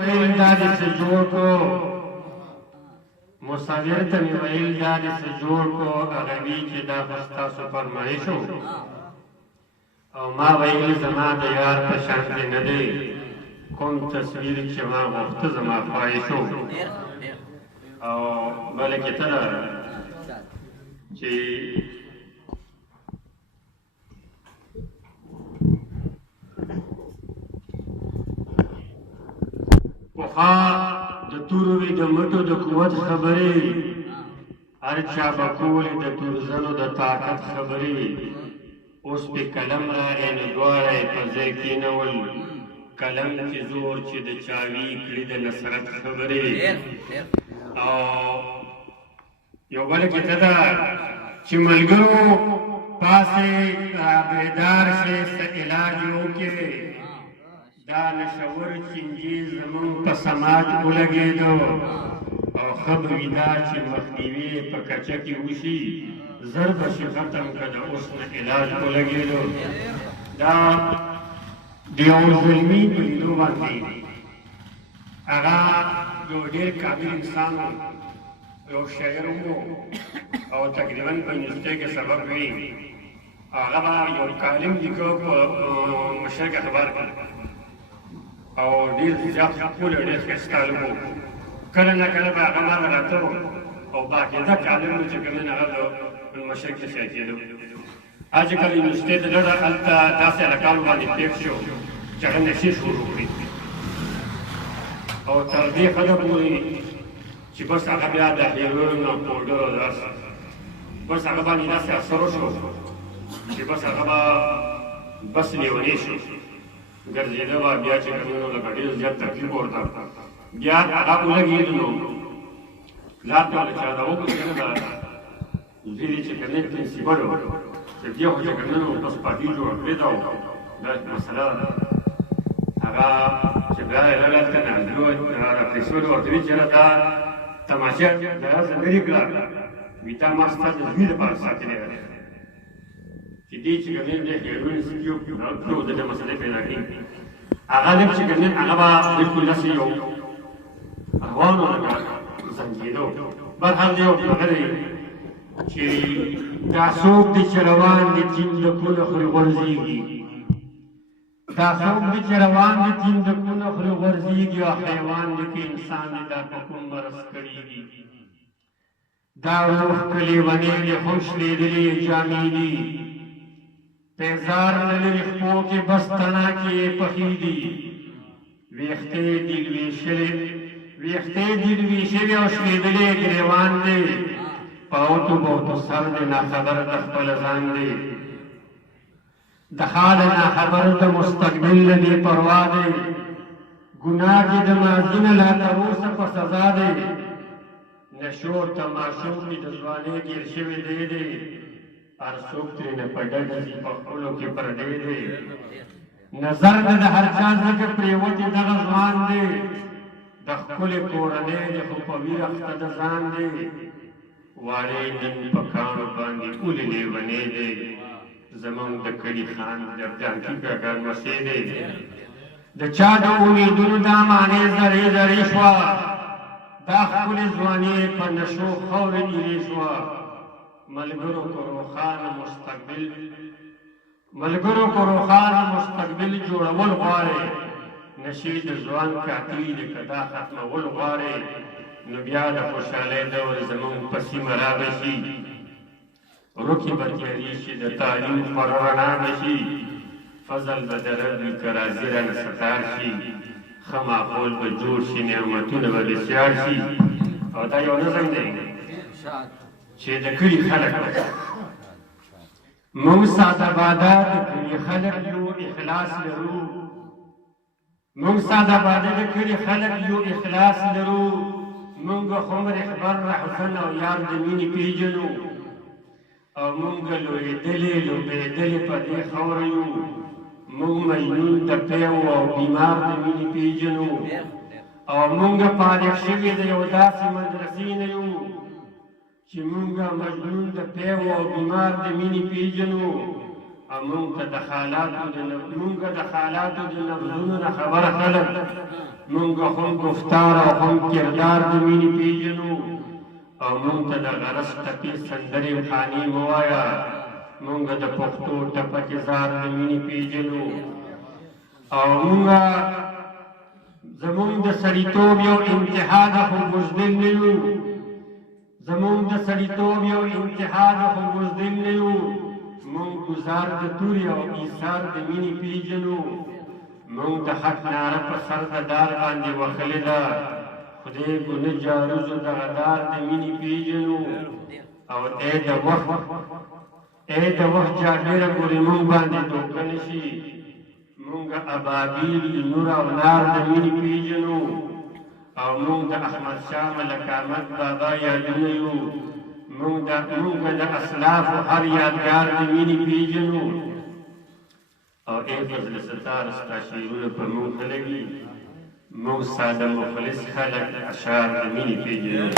ویل دا دې څه جوړ کړو مصور ته مې ویل دا دې څه جوړ کړو هغه وی چې دا خو ستاسو فرمایش و او ما ویل زما د یار په شان دی نه دی کوم تصویر چې ما غوښته زما خواهش و او بله کیسه ده چې پخوا د تورو وي د مټو د قوت خبرې هر چا به کولې د تورزنو د طاقت خبرې اوس پې قلم راغی نو دواړه یې په ځای کېنول قلم چې زور چې د چاوي کړي د نصرت خبرې او یو بله کیسه ده چې ملګرو پاسې بیدار شئ څه علاج وکړئ دا نشور چینجي زمونږ په سماج ولګېدو او ښه به وي دا چې مخنیوي په کچه کې وشي زر به شي ختم که د اوس نه علاج ولګېدو دا د یو زلمي په لیدو باندې هغه یو ډېر کامل انسان و یو شاعر و او تقریبا په یونیورسټۍ کې سبق وي هغه به یو کالم لیکه په مشرق اخبار کې او ډېر زیات ښکلی او ډېر ښایسته کالم و کله نه کله به هغه ماته راته او باقاعده کالم و چې کوم دی هغه د مشرق کې شی کېدو هر چې کله یونیورسټۍ ته لاړه هلته داسې هلکانو باندې پیښ شو چې هغه نشې شروع کړي او تر دې حده پورې چې بس هغه بیا د هیروین او پوډر او داسې بس هغه باندې داسې اثر وشو چې بس هغه به بس لیونی شو ګرځېده به بیا چې کوم نو لکه ډېر زیات تکلیف ورته بیا هغه ولګېد نو پلار ته له چا دا وکړه که نه دا زوی دې چې کوم دی پرنسپل و چې دې خو چې کوم نو بس پارټي جوړه کړې ده او دا مسله ده هغه چې بیا یې راغله هلته نازلو پرنسپل ورته ویل چې دا تماشه داسې لرې کړه وي دا ما ستا د زوی دپاره ساتلې ده چې دې چې کوم دی هیروین سکي کړو د دې مسلې پیدا کړي هغه لږ چې کوم دی هغه به بلکل داسې یو روان و لکه زنګېدو برحال دی یو هغه دی چې دا څوک دی چې روان دي تیندکونه خوري غورځېږي دا څوک دی چې روان دي تیندکونه خوري غورځېږي او حیوان دی که انسان دی دا په کوم مرض کړېږي دا روح کلي ونې دي خوش لیدلې جامې دي پیزار نه لري خپو کې بس تنا کې یې پخې دي ویښتې دي لویشلې ویښتې دي لویشلې او شلېدلې ګرېوان دی پاوتو بوتو سر دی ناخبر د خپل ځان دی د حال ناخبر د مستقبل نه بې پروا دی ګناه کې د ماضي نه لا تر اوسه په سزا دی نشور تماشو کې د ځوانۍ ګیر شوی دی دی هر څوک ترېنه په ډډه ځي په خپلو کې پردی دی نظر د د هر چا ځکه پرېوتې دغه ځوان دی د ښکلې کورنۍ دی خو په ویر اخته د ځان دی واړې نن په کاڼو باندې اولې لیونې دی زمونږ د کلي خان جانکي کاکا لمسی دی د چا د امیدونو دا معنی زرې زرې شوه دا ښکلې ځواني په نشو خاورې ایرې شوه ملګرو کو روښانه مستقبل جوړول غواړئ نشې د ځوان کاکلي د که دا ختمول غواړئ نو بیا د خوشحالۍ دور زمونږ په سیمه راغی شي روکې به تیارې شي د تعلیم خوره رڼا به شي فضل به د رب وي که راځي رانه ستار شي ښه ماحول به جوړ شي نعمتونه به بسیار شي او دا یو نظم دی چې د کلي خلک موږ ساده باده د کلي خلک یو اخلاص لرو موږ ساده باده د کلي خلک یو اخلاص لرو موږ عمر اخبار را حسن او یار د مینې پیژنو او موږ لویېدلې لوبېدلې په دې خاوره یو موږ مجنون د پیو او بیمار د مینې پیژنو او موږ فارغ شوي د یو داسې مدرسې نه یو چې موږ مجنون د پیو او بیمار د مینې پیژنو او مونږ ته د حالاتو د نبضونو نه خبره خلک مونږ هم گفتار او هم کردار د مینې پیژنو او مونږ ته د غرض ټپې سندرې خانې مه وایه مونږ د پښتو ټپکې زار د مینې پیژنو او مونږ زمونږ د سړیتوب یو انتها ده خو بزدل نه یو زمونږ د سړیتوب یو انتها ده خو بزدل نه یو مونږ ګزار د تورې او ایثار د مینې پیژنو مونږ د حق ناره په سر د دار باندې وهلې ده خدای ګو نه جاروزو دغه دار د مینې پیژنو او ای د وخت جاډېره ګورې مونږ باندې دوکه نه شي مونږ ابابیل نور او نار د مینې پیژنو او مونږ د احمدشاه ملک احمد بابا یادونه یو مونږ د اسلافو هر یادګار د مینې پیژنو او ای فضل ستار ستا شعرونه په مونږ ښه لګي مونږ ساده مخلص خلک اشعار د مینې پیژنو